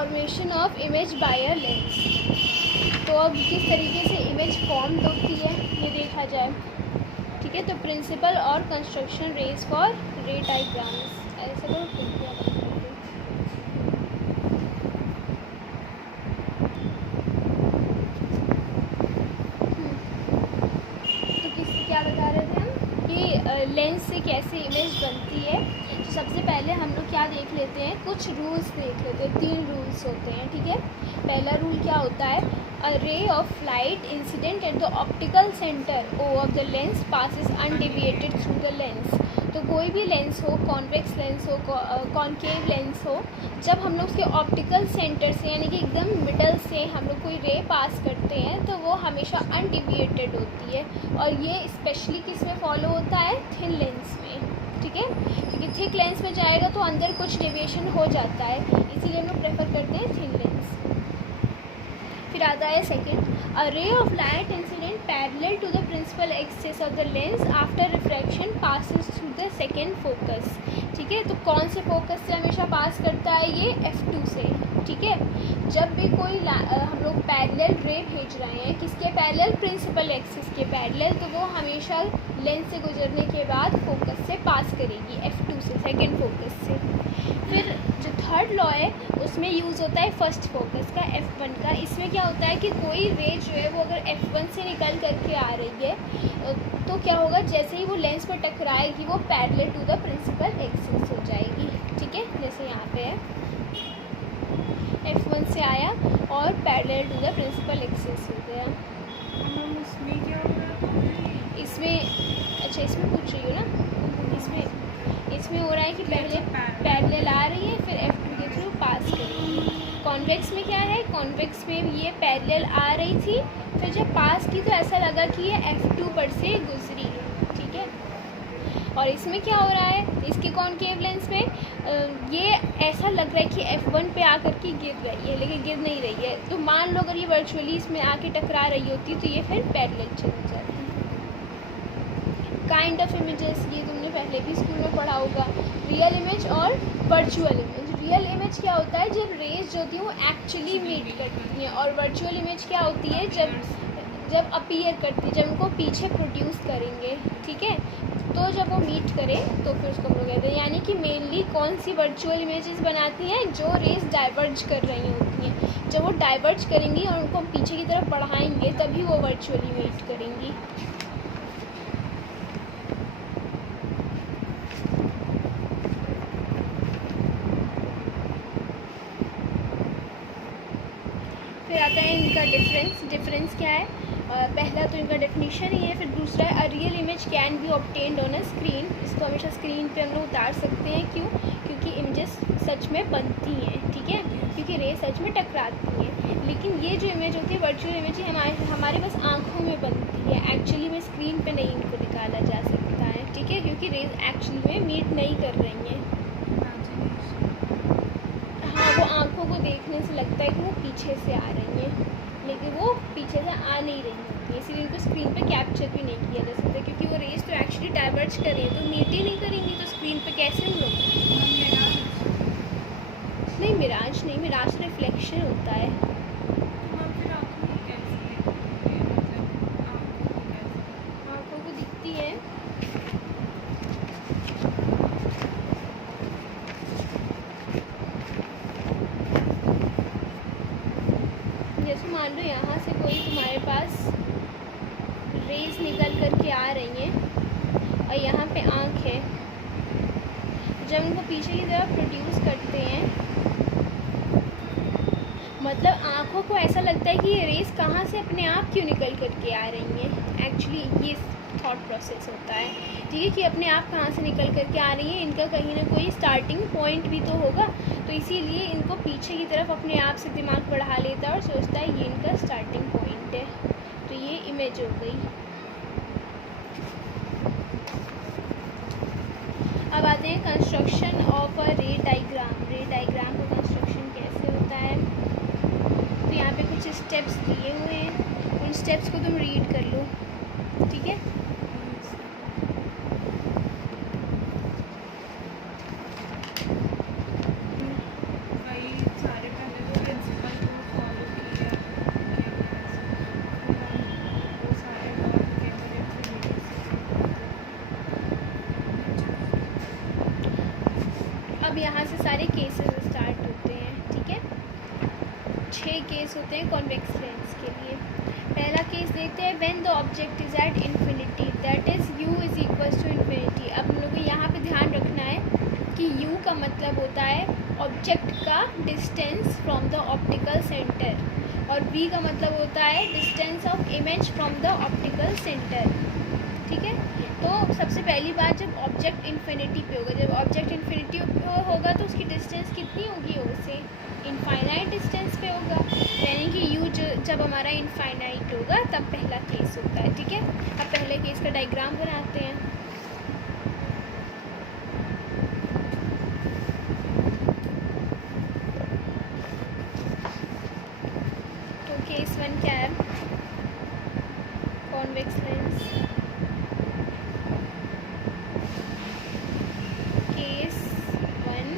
Formation of image by a lens. तो अब किस तरीके से इमेज फॉर्म होती है ये देखा जाए। ठीक है, तो प्रिंसिपल और construction rays for ray diagrams. ऐसे करो खिड़कियाँ बंद कर दो। तो किस क्या बता रहे थे हम कि लेंस से कैसे इमेज बनती है। तो सबसे पहले हम लोग क्या देख लेते हैं, कुछ रूल्स देख लेते हैं। 3 रूल्स होते हैं। ठीक है, पहला रूल क्या होता है, a ray of light incident at the optical centre O of the lens passes undeviated through the lens. तो कोई भी लेंस हो, कॉन्वेक्स लेंस हो, कॉनकेव लेंस हो, जब हम लोग उसके ऑप्टिकल सेंटर से यानी कि एकदम मिडल से हम लोग कोई रे पास करते हैं तो वो हमेशा अनडेविएटेड होती है। और ये स्पेशली किस में फॉलो होता है, थिन लेंस में। ठीक है, क्योंकि थिक लेंस में जाएगा तो अंदर कुछ डेविएशन हो जाता है, इसीलिए हम लोग प्रेफर करते हैं थिन लेंस। फिर आता है second, a ray of light incident parallel to the principal axis of the lens after refraction passes through the second focus. ठीक है, तो कौन से फोकस से हमेशा पास करता है, ये F2 से। ठीक है, जब भी कोई हम लोग पैरेलल रे भेज रहे हैं, किसके पैरेलल, प्रिंसिपल एक्सिस के पैरेलल, तो वो हमेशा लेंस से गुजरने के बाद फोकस से पास करेगी, F2 से, सेकंड फोकस से। फिर जो थर्ड लॉ है उसमें यूज़ होता है फर्स्ट फोकस का, F1 का। इसमें क्या होता है कि कोई रे जो है वो अगर F1 से निकल करके आ रही है तो क्या होगा, जैसे ही वो लेंस पर टकराएगी वो parallel to the principal axis हो जाएगी। ठीक है, जैसे यहाँ पे है F1 से आया और parallel to the principal axis हो गया। इसमें क्या हो रहा है, इसमें अच्छा इसमें पूछ रही हो ना, इसमें हो रहा है कि पहले पैरेलल आ रही है फिर F2 के थ्रू पास करेगी। कॉन्वेक्स में क्या है, कॉन्वेक्स में ये पैरेलल आ रही थी, फिर जब पास की तो ऐसा लगा कि ये F2 पर से गुजरी। ठीक है, और इसमें क्या हो रहा है, इसके कॉनकेव लेंस में ये ऐसा लग रहा है कि F1 पे आकर के गिर रही है, लेकिन गिर नहीं रही है। तो मान लो अगर ये वर्चुअली इसमें आके टकरा रही होती तो ये फिर पैरेलल चली जाती। काइंड ऑफ इमेजेस, ये तुमने पहले भी स्कूल में पढ़ा होगा, रियल इमेज और वर्चुअल इमेज। रियल इमेज क्या होता है, जब रेज जो होती है वो एक्चुअली मीट करती हैं, और वर्चुअल इमेज क्या होती है, जब अपीयर करती है, जब उनको पीछे प्रोड्यूस करेंगे। ठीक है, तो जब वो मीट करें तो फिर उसको हम लोग कहते हैं। यानी कि मेनली कौन सी वर्चुअल इमेजेस बनाती हैं, जो रेज डाइवर्ज कर रही होती हैं। जब वो डाइवर्ज करेंगी और उनको पीछे की तरफ बढ़ाएंगे तभी वो वर्चुअली मीट करेंगी। फिर आता है इनका डिफरेंस क्या है। पहला तो इनका डेफिनेशन ही है। फिर दूसरा है, a real image can be obtained on a screen. इसको हमेशा स्क्रीन पे हम लोग उतार सकते हैं, क्यों, क्योंकि इमेजेस सच में बनती हैं। ठीक है, क्योंकि रे सच में टकराती हैं। लेकिन ये जो इमेज होती है वर्चुअल इमेज, हमारे बस आँखों में बनती है, एक्चुअली में स्क्रीन पर नहीं इनको निकाला जा सकता है। ठीक है, क्योंकि रेज एक्चुअली में मीट नहीं कर रही हैं। हाँ, वो आँखों को देखने से लगता है कि वो पीछे से आ रही हैं, लेकिन वो पीछे से आ नहीं रही होती है, इसीलिए उनको स्क्रीन पे कैप्चर भी नहीं किया जा सकता, क्योंकि वो रेज तो एक्चुअली डाइवर्ज कर रही है, तो मीट ही नहीं करेंगी तो स्क्रीन पे कैसे हम लोग। नहीं, मिराज नहीं, मिराज रिफ्लेक्शन होता है। आँखों को दिखती है, जैसे मान लो यहाँ से कोई तुम्हारे पास रेज निकल करके आ रही हैं और यहाँ पे आँख है, जब उनको पीछे की तरफ प्रोड्यूस करते हैं, मतलब आँखों को ऐसा लगता है कि ये रेज कहाँ से अपने आप क्यों निकल करके आ रही हैं। एक्चुअली ये थॉट प्रोसेस होता है। ठीक है, कि अपने आप कहाँ से निकल करके आ रही हैं, इनका कहीं ना कोई स्टार्टिंग पॉइंट भी तो होगा, तो इसीलिए इनको पीछे की तरफ अपने आप से दिमाग बढ़ा लेता है और सोचता है ये इनका स्टार्टिंग पॉइंट है। तो ये इमेज हो गई। अब आते हैं कंस्ट्रक्शन ऑफ अ रे डायग्राम। रे डायग्राम का कंस्ट्रक्शन कैसे होता है। तो यहाँ पे कुछ स्टेप्स दिए हुए हैं, उन स्टेप्स को तुम रीड कर लो। ठीक है, अब यहाँ से सारे केसेस स्टार्ट होते हैं, ठीक है। 6 केस होते हैं कॉन्वेक्स लेंस के लिए। पहला केस देखते हैं, when the object is at infinity that is u is equals to infinity. अब हम लोग को यहाँ पे ध्यान रखना है कि u का मतलब होता है ऑब्जेक्ट का distance from the optical centre और v का मतलब होता है distance of image from the optical centre, ठीक है। तो सबसे पहली बात, जब ऑब्जेक्ट इन्फिनिटी पे होगा, जब ऑब्जेक्ट इन्फिनिटी पे होगा तो उसकी डिस्टेंस कितनी होगी, ओ से इनफाइनाइट डिस्टेंस पे होगा, यानी कि u जब हमारा इनफाइनाइट होगा तब पहला केस होता है, ठीक है। अब पहले केस का डायग्राम बनाते हैं। तो केस 1 क्या है, convex lens. Case 1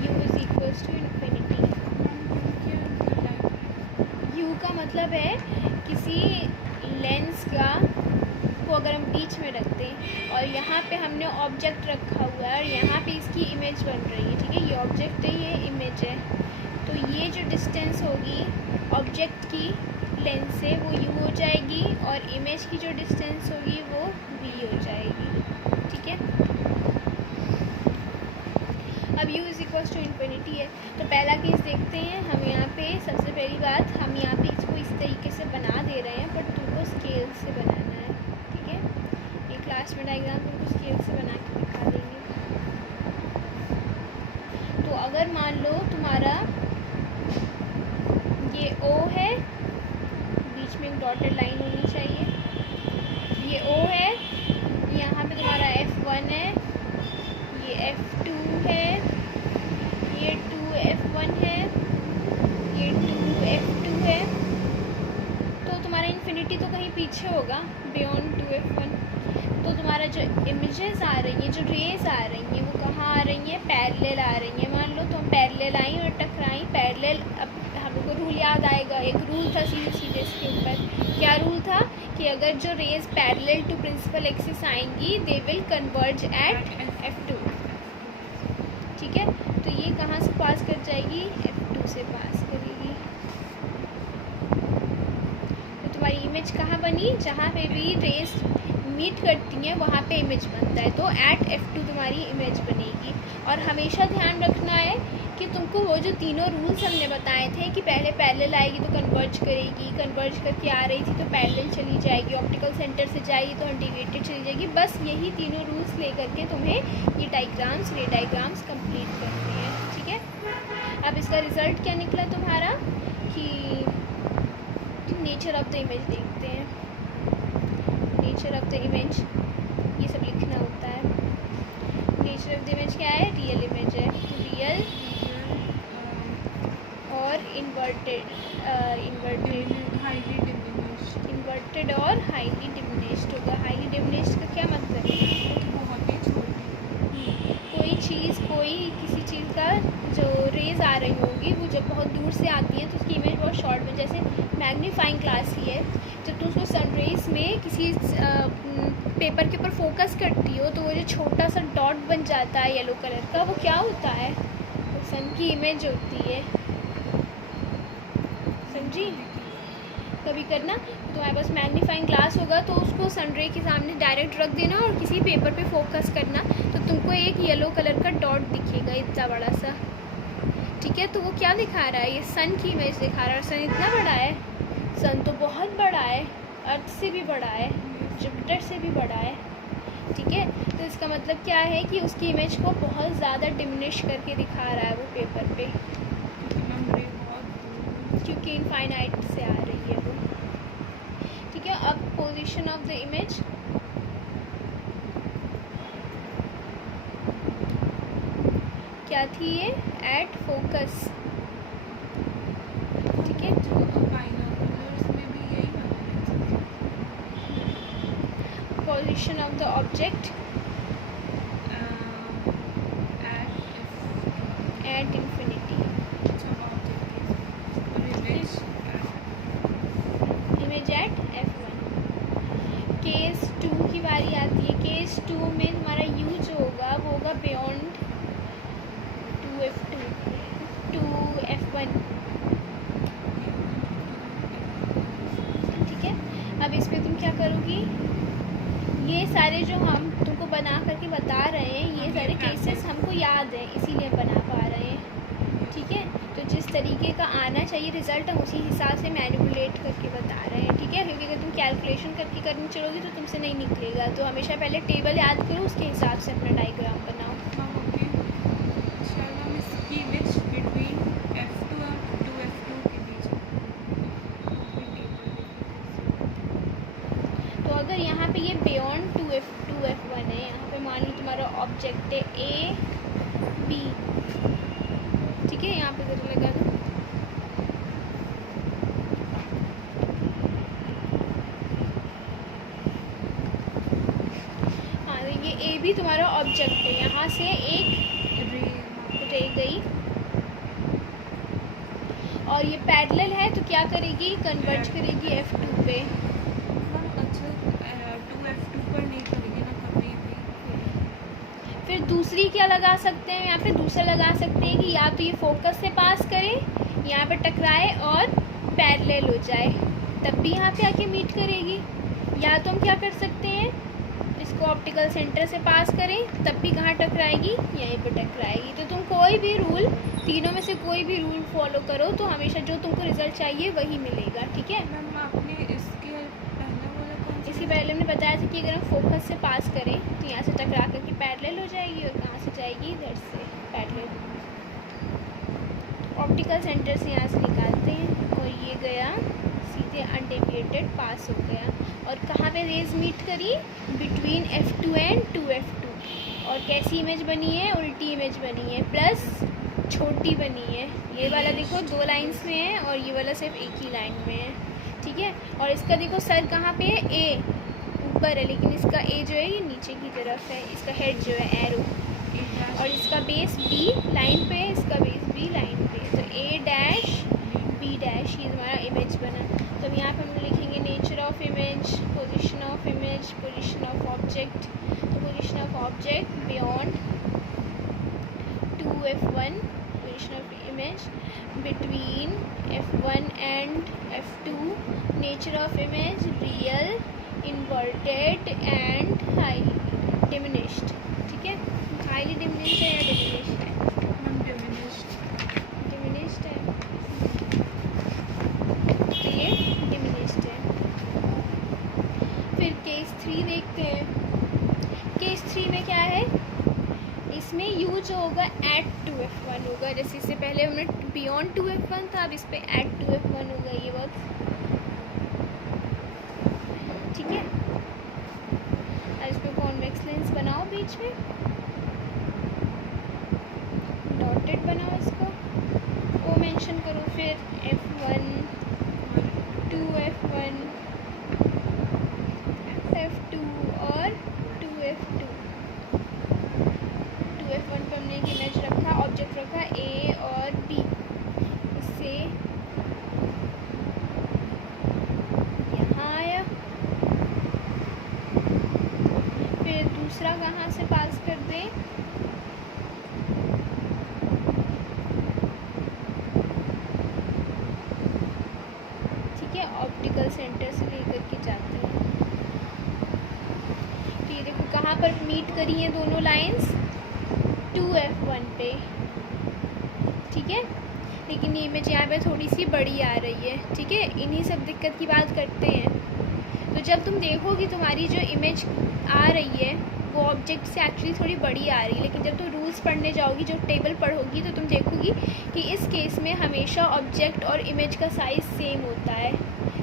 u is equals to infinity. u का मतलब है किसी लेंस का को अगर हम बीच में रखते हैं और यहाँ पे हमने ऑब्जेक्ट रखा हुआ है और यहाँ पे इसकी इमेज बन रही है, ठीक है। ये ऑब्जेक्ट है, ये इमेज है, तो ये जो डिस्टेंस होगी ऑब्जेक्ट की लेंस से वो u हो जाएगी और इमेज की जो डिस्टेंस होगी वो v हो जाएगी, ठीक है। अब u is equals to infinity है, तो पहला केस देखते हैं। हम यहाँ पे सबसे पहली बात, हम यहाँ पे इसको इस तरीके से बना दे रहे हैं, बट तुमको स्केल से बनाना है, ठीक है। ये क्लास में डायग्राम तुमको स्केल से बना के दिखा देंगे। तो अगर मान लो तुम्हारा ये O है, बीच में एक डॉटेड लाइन होनी चाहिए, ये O है, यहाँ पे तुम्हारा F1 है, ये F2 है, ये 2F1 है, ये 2F2 है। तो तुम्हारा इन्फिनिटी तो कहीं पीछे होगा बियॉन्ड 2F1। तो तुम्हारा जो इमेजेस आ रही हैं, जो रेज आ रही हैं, वो कहाँ आ रही हैं, पैरेलल आ रही हैं। मान लो तुम पैरेलल आई और टकराई, पैरेलल। अब हम लोग को रूल याद आएगा, एक रूल था सीधे इसके ऊपर। क्या रूल था कि अगर जो rays parallel to principal axis आएंगी they will converge eight F2, ठीक है। तो ये कहाँ से पास कर जाएगी, F2 से पास करेगी। तो तुम्हारी इमेज कहाँ बनी, जहाँ पे भी रेज मीट करती हैं वहाँ पे इमेज बनता है, तो एट F2 तुम्हारी इमेज बनेगी। और हमेशा ध्यान रखना है कि तुमको वो जो तीनों रूल्स हमने बताए थे कि पहले पैरेलल आएगी तो कन्वर्ज करेगी, कन्वर्ज करके आ रही थी तो पैरेलल चली जाएगी, ऑप्टिकल सेंटर से जाएगी तो अनडिविएटेड चली जाएगी। बस यही तीनों रूल्स लेकर के तुम्हें ये डायग्राम्स, रे डायग्राम्स कंप्लीट करने हैं, ठीक है। अब इसका रिजल्ट क्या निकला तुम्हारा कि नेचर ऑफ द इमेज देखते हैं। नेचर ऑफ द इमेज ये सब लिखना होता है। नेचर ऑफ द इमेज क्या है, रियल इमेज है, रियल और इन्वर्टेड और हाईली डिमिनिश्ड होगा। हाईली डिमिनिश्ड का क्या मतलब है, बहुत ही छोटी। कोई चीज़, कोई किसी चीज़ का जो रेज आ रही होगी वो जब बहुत दूर से आती है तो उसकी इमेज बहुत शॉर्ट में, जैसे मैग्नीफाइंग ग्लास ही है, जब तुम उसको सनरेज में किसी पेपर के ऊपर फोकस करती हो तो वो जो छोटा सा डॉट बन जाता है येलो कलर का, वो क्या होता है, वो सन की इमेज होती है, समझी। कभी करना तो तुम्हारे पास मैग्नीफाइंग ग्लास होगा तो उसको सनरे के सामने डायरेक्ट रख देना और किसी पेपर पे फोकस करना तो तुमको एक येलो कलर का डॉट दिखेगा इतना बड़ा सा, ठीक है। तो वो क्या दिखा रहा है, ये सन की इमेज दिखा रहा है। सन इतना बड़ा है, सन तो बहुत बड़ा है, अर्थ से भी बड़ा है, जुपिटर से भी बड़ा है, ठीक है। तो इसका मतलब क्या है कि उसकी इमेज को बहुत ज़्यादा डिमिनिश करके दिखा रहा है वो पेपर पे, क्योंकि इनफाइनाइट से आ रही है वो, ठीक है। अब पोजीशन ऑफ द इमेज, क्या थी ये, एट फोकस, ठीक है। Position of the object at infinity, image at F1। Case 2 की बारी आती है। केस 2 में हमारा u जो होगा वो होगा बियॉन्ड सारे जो हम तुमको बना करके बता रहे हैं, ये सारे केसेस हमको याद हैं, इसीलिए बना पा रहे हैं, ठीक है। तो जिस तरीके का आना चाहिए रिज़ल्ट, हम उसी हिसाब से मैनिपुलेट करके बता रहे हैं, ठीक है। क्योंकि अगर तुम कैलकुलेशन करके करनी चलोगी तो तुमसे नहीं निकलेगा। तो हमेशा पहले टेबल याद करो, उसके हिसाब से अपना डायग्राम बनाओ। तो अगर यहाँ पे ये बियॉन्ड 2F1 है, यहाँ पे मान लो तुम्हारा ऑब्जेक्ट है A B, ठीक है। यहाँ पे जरा लगा दो। हाँ, तो ये A B तुम्हारा ऑब्जेक्ट है, यहाँ से एक रे गई और ये पैरेलल है, तो क्या करेगी, कन्वर्ज करेगी F2 पे। फिर दूसरी क्या लगा सकते हैं, यहाँ पे दूसरा लगा सकते हैं कि या तो ये फोकस से पास करे, यहाँ पे टकराए और पैरेलल हो जाए, तब भी यहाँ पे आके मीट करेगी। या तो हम क्या कर सकते हैं, इसको ऑप्टिकल सेंटर से पास करें, तब भी कहाँ टकराएगी, यहीं पे टकराएगी। तो तुम कोई भी रूल, तीनों में से कोई भी रूल फॉलो करो तो हमेशा जो तुमको रिजल्ट चाहिए वही मिलेगा, ठीक है। मैम आपने इसके इसके पहले हमने बताया था कि अगर हम फोकस से पास करें तो यहाँ से टकरा करके पैरेलल हो जाएगी और कहाँ से जाएगी, इधर से पैरेलल। ऑप्टिकल सेंटर से यहाँ से निकालते हैं और ये गया सीधे अनडेविएटेड पास हो गया। और कहाँ पे रेज मीट करी, बिटवीन F2 एंड 2F2। और कैसी इमेज बनी है, उल्टी इमेज बनी है, प्लस छोटी बनी है। ये वाला देखो 2 लाइन्स में है और ये वाला सिर्फ एक ही लाइन में है, ठीक है। और इसका देखो सर कहाँ पे है, A ऊपर है, लेकिन इसका A जो है ये नीचे की तरफ है, इसका हेड जो है एरो, और इसका बेस B लाइन पे है, इसका बेस B लाइन पे है। तो A डैश B डैश, ये हमारा इमेज बना। तो अब यहाँ पे हम लिखेंगे nature of image, position of image, position of object. तो position of object beyond 2F1, position of image between F1 and F2, nature of image real, inverted and highly diminished, ठीक है। हाईली डिमिनिश्ड है या diminished है, diminished है, तो ये diminished है। फिर केस 3 देखते हैं। केस 3 में क्या है, इसमें U जो होगा एट 2F1 होगा। जैसे इससे पहले हमने बियॉन्ड 2F1 था, अब इस पर एट 2F1 होगा, ये बात ठीक है। और इस पर कॉन्वेक्स लेंस बनाओ, बीच में डॉटेड बनाओ, इसको वो मेंशन करो। फिर F1 2F1 F2 और 2F2। 2F1 पर हमने एक इमेज रखा, ऑब्जेक्ट रखा A और B, इससे यहाँ आया। फिर दूसरा कहाँ से पास कर दे, ठीक है, ऑप्टिकल सेंटर से लेकर के जाते हैं। तो ये देखो कहाँ पर मीट करी हैं दोनों लाइंस, 2F1 पे, ठीक है। लेकिन ये इमेज यहाँ पे थोड़ी सी बड़ी आ रही है, ठीक है। इन्हीं सब दिक्कत की बात करते हैं। तो जब तुम देखोगी तुम्हारी जो इमेज आ रही है वो ऑब्जेक्ट से एक्चुअली थोड़ी बड़ी आ रही है, लेकिन जब तुम रूल्स पढ़ने जाओगी, जो टेबल पढ़ोगी, तो तुम देखोगी कि इस केस में हमेशा ऑब्जेक्ट और इमेज का साइज़ सेम होता है,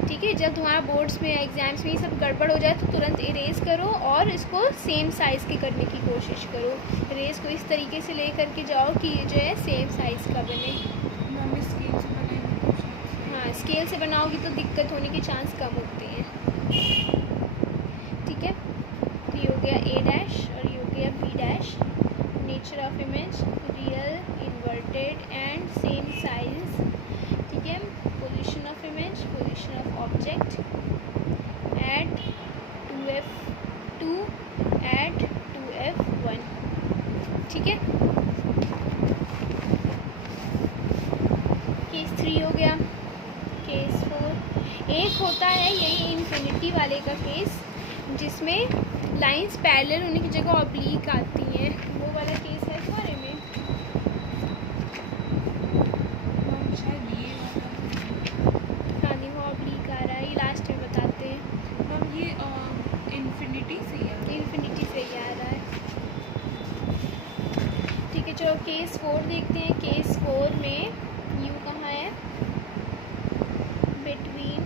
ठीक है। जब तुम्हारा बोर्ड्स में, एग्ज़ाम्स में ये सब गड़बड़ हो जाए तो तुरंत इरेज करो और इसको सेम साइज़ के करने की कोशिश करो। इरेज को इस तरीके से ले करके जाओ कि ये जो है सेम साइज़ का बने। हाँ, स्केल से बनाओगी तो दिक्कत होने के चांस कम होते हैं, ठीक है। तो ये हो गया A डैश और ये हो गया B dash. Nature of image real, inverted and same size, ठीक है। Position of image, position of object at 2F2 at 2F1, ठीक है। केस 3 हो गया। केस 4 एक होता है यही इन्फिनिटी वाले का केस, जिसमें लाइंस पैरेलल होने की जगह ऑब्लिक आती हैं, वो वाला केस है इस बारे में। मैम शायद ये वाला। हाँ नहीं, वो ऑब्लिक आ रहा है, ये लास्ट में बताते हैं। मैम ये इन्फिनिटी से ही है। इन्फिनिटी से ही आ रहा है। ठीक है, चलो केस 4 देखते हैं। केस 4 में यू कहाँ है, बिटवीन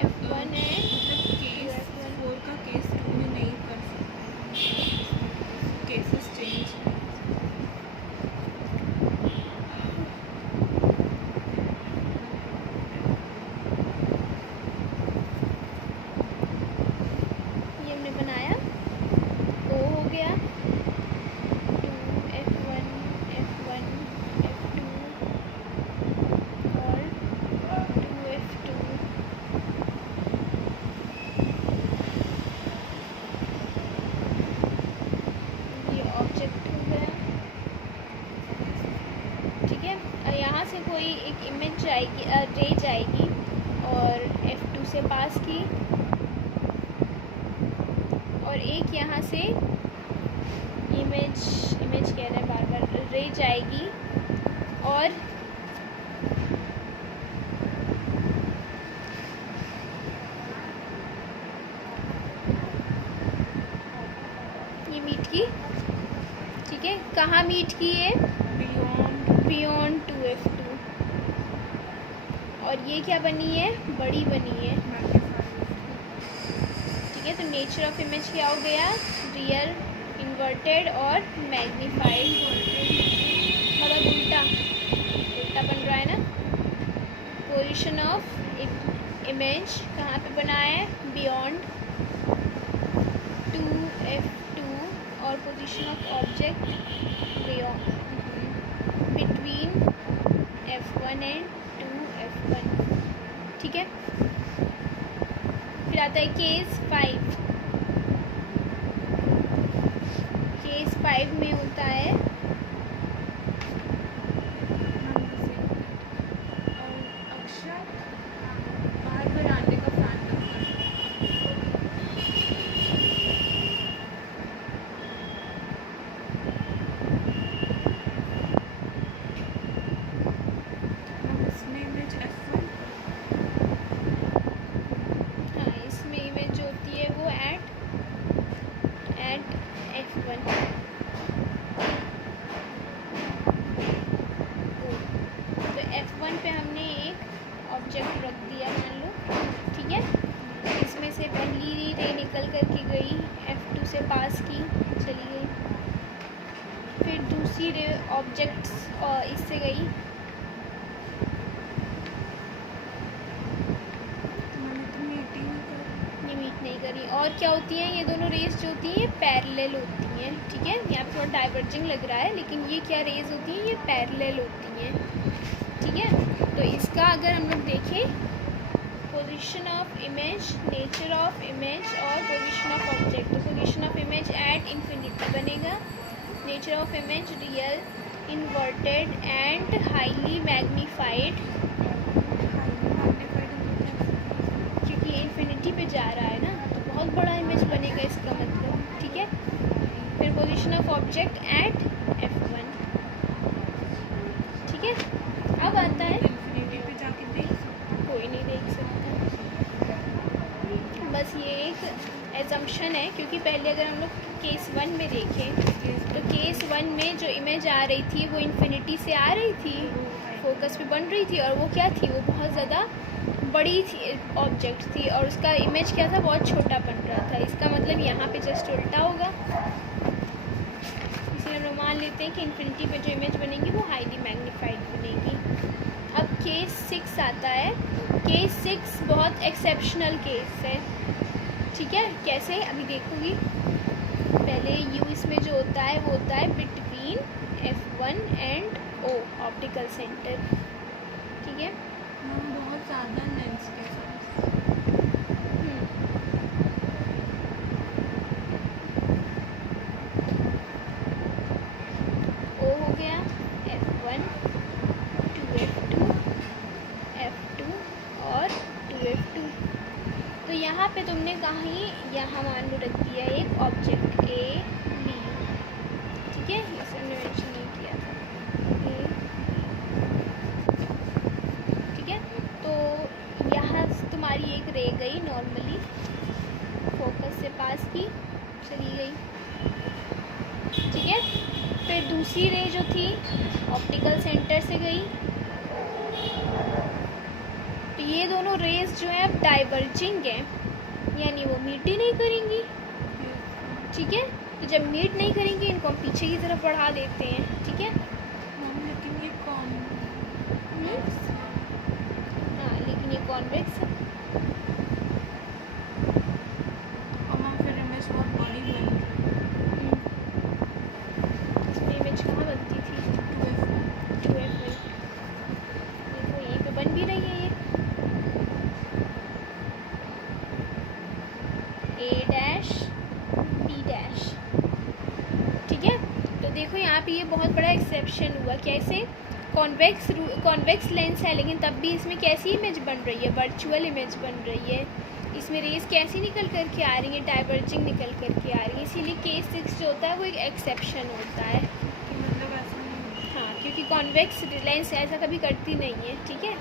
F1 है। मतलब केस 4 का केस 2 में नहीं कर सकते, केसेस चेंज। ये हमने बनाया, ओ हो गया, 2F1 F1 F2 और 2F2। ये ऑब्जेक्ट हो गया। ठीक है, यहाँ से कोई एक इमेज जाएगी, रे जाएगी और F2 से पास की, और एक यहाँ से इमेज कह रहे हैं बार बार, रे जाएगी और ये मीट की। ठीक है, कहाँ मीट की है, बियॉन्ड 2F2। और ये क्या बनी है, बड़ी बनी है। ठीक है, तो नेचर ऑफ इमेज क्या हो गया, रियल, इन्वर्टेड और मैग्नीफाइड, मतलब उल्टा बन रहा है ना। पोजीशन ऑफ इमेज कहाँ पे बना है, बियॉन्ड 2F2, और position of object between F1 and 2F1। ठीक है, फिर आता है केस 5। केस 5 में होता है अक्षर बाहर बरामदे का फैन इसमें इमेज F1। हाँ, इसमें इमेज जो होती है वो एट F1। तो F1 पे हमने एक ऑब्जेक्ट रख दिया मान लो। ठीक है, इसमें से पहली रे निकल करके गई, F2 से पास की, चली गई। फिर दूसरी रे ऑब्जेक्ट्स इससे गई, ये मीट नहीं करी। और क्या होती हैं, ये दोनों रेस जो होती हैं पैरेलल होती हैं। ठीक है, यहाँ पे थोड़ा डाइवर्जिंग लग रहा है, लेकिन ये क्या रेस होती हैं, ये पैरेलल होती हैं। ठीक है, तो इसका अगर हम लोग देखें, position of image, nature of image और पोजीशन ऑफ ऑब्जेक्ट। तो position of image at infinity बनेगा, nature of image real, inverted and highly magnified, क्योंकि इन्फिनिटी पे जा रहा है ना, तो बहुत बड़ा इमेज बनेगा इसका मतलब। ठीक है, फिर position of object eight F1। ठीक है, अब आता है, इन्फिनिटी पे जाके देख कोई नहीं देख सकता, बस ये एक एजम्पशन है। क्योंकि पहले अगर हम लोग केस 1 में देखें, तो केस 1 में जो इमेज आ रही थी वो इन्फिनिटी से आ रही थी, फोकस पे बन रही थी, और वो क्या थी, वो बहुत ज़्यादा बड़ी थी, ऑब्जेक्ट थी, और उसका इमेज क्या था, बहुत छोटा बन रहा था। इसका मतलब यहाँ पे जस्ट उल्टा होगा। इसलिए हम लोग मान लेते हैं कि इन्फिनिटी पे जो इमेज बनेगी वो हाईली मैग्नीफाइड बनेगी। अब केस 6 आता है। केस 6 बहुत एक्सेप्शनल केस है। ठीक है, कैसे अभी देखूँगी। पहले यू इसमें जो होता है वो होता है between F1 and O, optical centre. ठीक है, बहुत ज़्यादा लेंस के साथ। O हो गया, F1, 2F2, F2 और 2F2। तो यहाँ पे तुमने कहीं यहाँ मान लो रख दिया एक ऑब्जेक्ट ए बी, ठीक है, इसे हमने मेंशन नहीं किया था, ए, ठीक है। तो यहाँ तुम्हारी एक रे गई नॉर्मली, फोकस से पास की चली गई, ठीक है। फिर दूसरी रे जो थी ऑप्टिकल सेंटर से गई, तो ये दोनों रेज जो है अब डाइवर्जिंग है, यानी वो मीट ही नहीं करेंगी, ठीक है। तो जब मीट नहीं करेंगी इनको हम पीछे की तरफ बढ़ा देते हैं, ठीक है। लेकिन ये हाँ, लेकिन ये कॉन्वेक्स है, और मैम फिर इमेज बहुत बड़ी बनी, इसमें इमेज कहाँ बनती थी, 2F में, देखो यहीं पे बन भी रही है ये A डैश B डैश, ठीक है। तो देखो यहाँ पे ये बहुत बड़ा एक्सेप्शन हुआ, कैसे, कॉन्वेक्स लेंस है लेकिन तब भी इसमें कैसी इमेज बन रही है, वर्चुअल इमेज बन रही है, इसमें रेज कैसी निकल कर के आ रही है, डाइवर्जिंग निकल कर के आ रही है, इसीलिए केस 6 जो होता है वो एक एक्सेप्शन होता है, मतलब ऐसा नहीं। हाँ, क्योंकि कॉन्वेक्स लेंस ऐसा कभी करती नहीं है, ठीक है।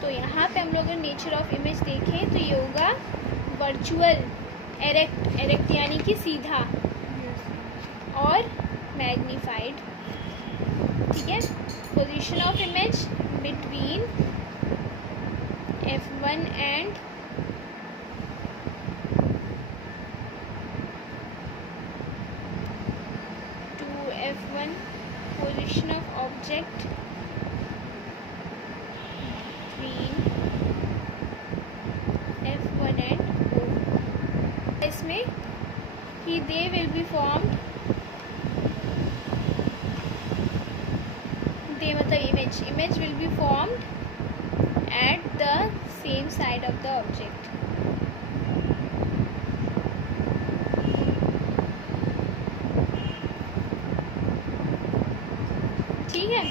तो यहाँ पे हम लोग अगर नेचर ऑफ इमेज देखें तो ये होगा वर्चुअल, एरेक्ट यानी कि सीधा, और मैग्नीफाइड, ठीक है। Position of image between F1 and F1, position of object between F1 and O, इसमें ही they will be formed, they मतलब image will be formed at the same side of the object, ठीक है।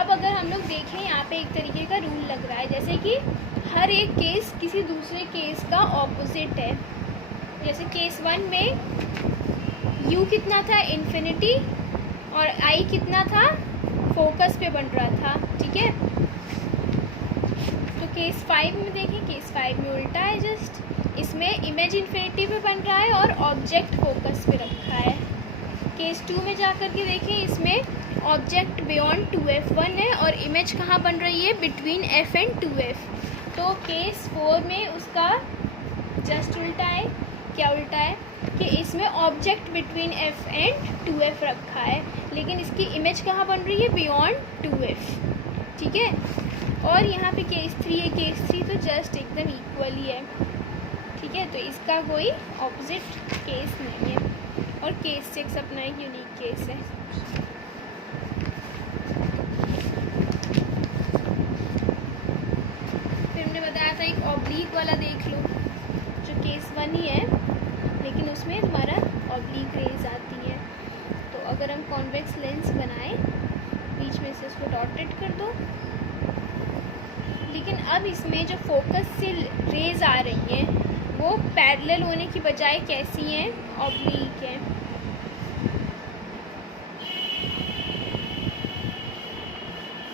अब अगर हम लोग देखें यहाँ पे एक तरीके का रूल लग रहा है, जैसे कि हर एक केस किसी दूसरे केस का ऑपोजिट है, जैसे केस 1 में U कितना था, इन्फिनिटी, और I कितना था, फोकस पे बन रहा था, ठीक है। तो केस 5 में देखें, केस 5 में उल्टा है, जस्ट इसमें इमेज इन्फिनिटी पे बन रहा है और ऑब्जेक्ट फोकस पे रखा है। केस 2 में जा कर के देखें, इसमें ऑब्जेक्ट बियॉन्ड 2F1 है और इमेज कहाँ बन रही है, बिटवीन F एंड 2F। तो केस 4 में उसका जस्ट उल्टा है, क्या उल्टा है कि इसमें object between F and 2F रखा है, लेकिन इसकी इमेज कहाँ बन रही है, बियॉन्ड 2F, ठीक है। और यहाँ पे केस 3 है, केस 3 तो जस्ट एकदम इक्वली है, ठीक है। तो इसका कोई ऑपोजिट केस नहीं है, और केस 6 अपना एक यूनिक केस है। फिर हमने बताया था एक ऑब्लीक वाला देख लो, जो केस 1 ही है लेकिन उसमें तुम्हारा ऑब्लीक रेज आती है। तो अगर हम कॉन्वेक्स लेंस बनाएं, बीच में से उसको डॉटेड कर दो, लेकिन अब इसमें जो फोकस से रेज आ रही हैं वो पैरेलल होने की बजाय कैसी हैं, ऑब्लीक हैं।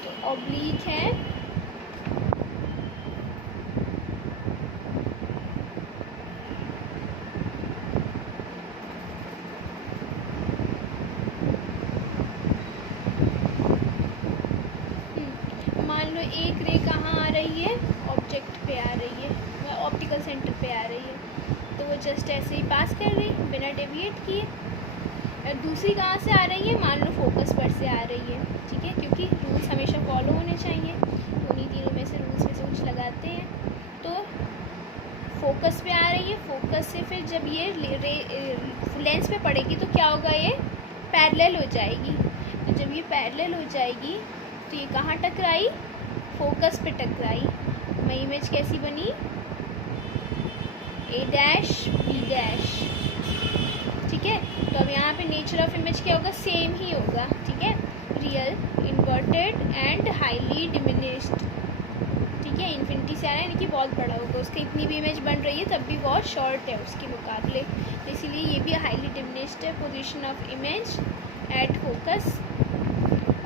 तो ऑब्लीक है, मान लो एक रे कहाँ आ रही है, ऑब्जेक्ट पे आ रही है, ऑप्टिकल सेंटर पे आ रही है, तो वो जस्ट ऐसे ही पास कर रही बिना डेविएट किए। दूसरी कहाँ से आ रही है, मान लो फोकस पर से आ रही है, ठीक है, क्योंकि रूल्स हमेशा फॉलो होने चाहिए, तो उन्हीं तीनों में से रूल्स में से कुछ लगाते हैं। तो फोकस पे आ रही है, फोकस से फिर जब ये लेंस पे पड़ेगी तो क्या होगा, ये पैरेलल हो जाएगी। तो जब ये पैरेलल हो जाएगी तो ये कहाँ टकराई, फोकस पे टकराई, वही इमेज कैसी बनी, A डैश B डैश, ठीक है। तो अब यहाँ पे नेचर ऑफ इमेज क्या होगा, सेम ही होगा, ठीक है, real, inverted and highly diminished, ठीक है। है, इन्फिनिटी से आ रहा है यानी कि बहुत बड़ा होगा, उसका इतनी भी इमेज बन रही है तब भी बहुत शॉर्ट है उसके मुकाबले, तो इसीलिए ये भी हाईली डिमिनिश्ड है। Position of image at focus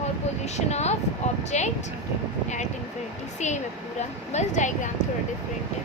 और position of object at infinity same है पूरा, बस डायग्राम थोड़ा डिफरेंट है।